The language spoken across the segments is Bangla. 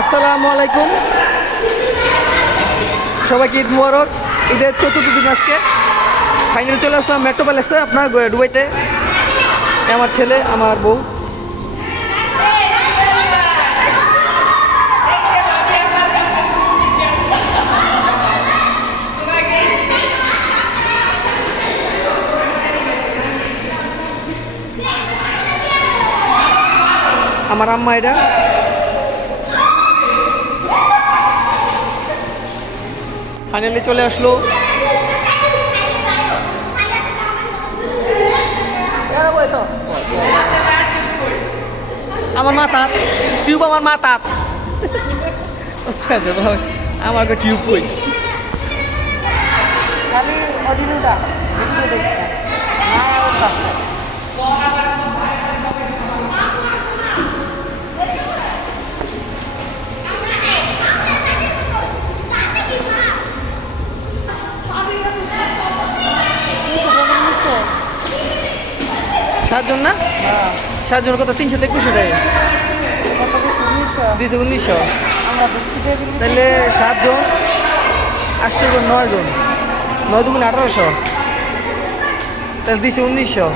আসসালামু আলাইকুম। সবাইকে ঈদ মুবারক। ঈদের চতুর্থ দিন আজকে। ফাইনাল চলে আসলাম মেট্রো আপনার ডুবাইতে আমার ছেলে, আমার বউ। আমার আম্মা এটা। ফাইনালি চলে আসলো। আমার মাথাত টিউব আমার মাথাত আমাকে টিউব কই? খালি অডিনোটা ভিডিও দেখছিলাম না ওর কাছে সাতজন না? সাতজন কত তিনশো একুশশো টাকা। দুইশো উনিশশো। আমরা তাহলে সাতজন আটশো নয় জন নয় দুগুণ আঠারোশো। তাহলে দিচ্ছে উনিশশো।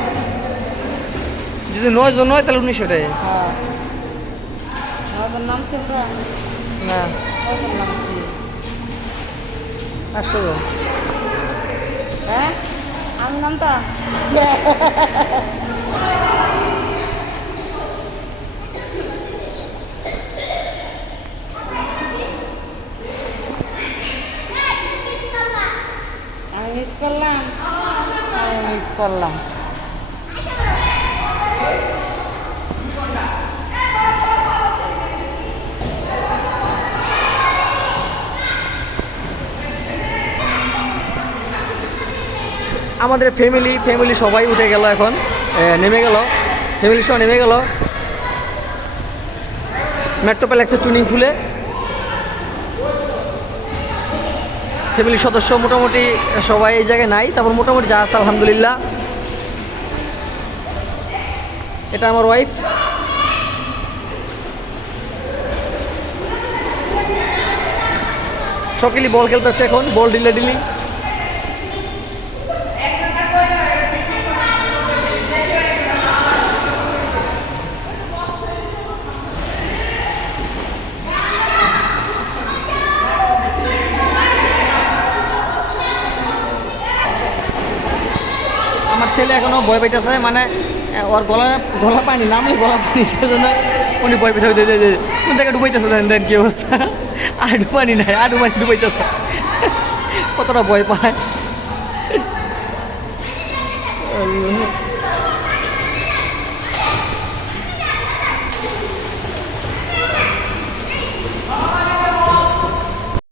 যদি নয় জন নয় তাহলে উনিশশো টাকা। হ্যাঁ না। আটশো হ্যাঁ? আমি নামটা? আমি মিস করলাম? আমি মিস করলাম। আমাদের ফ্যামিলি ফ্যামিলি সবাই উঠে গেল এখন। নেমে গেল। ফ্যামিলি সহ নেমে গেল। মেট্রো প্যালেক্সের চুনিং খুলে। ফ্যামিলির সদস্য মোটামুটি সবাই এই জায়গায় নাই, তারপর মোটামুটি যা আছে আলহামদুলিল্লাহ। এটা আমার ওয়াইফ সকলেই বল খেলতেছে এখন বল ডিলে ডিলি আমার ছেলে এখনও ভয় পাইতেছে মানে ওর গলা গলা পানি, নামলে গলা পানি, সেজন্য উনি ভয় পেতে কোন জায়গায় ডুবাইতেছে, দেন কি অবস্থা? আর ডুবানি নাই, আর ডুবানি ডুবাইতেছে। কতটা ভয় পায়।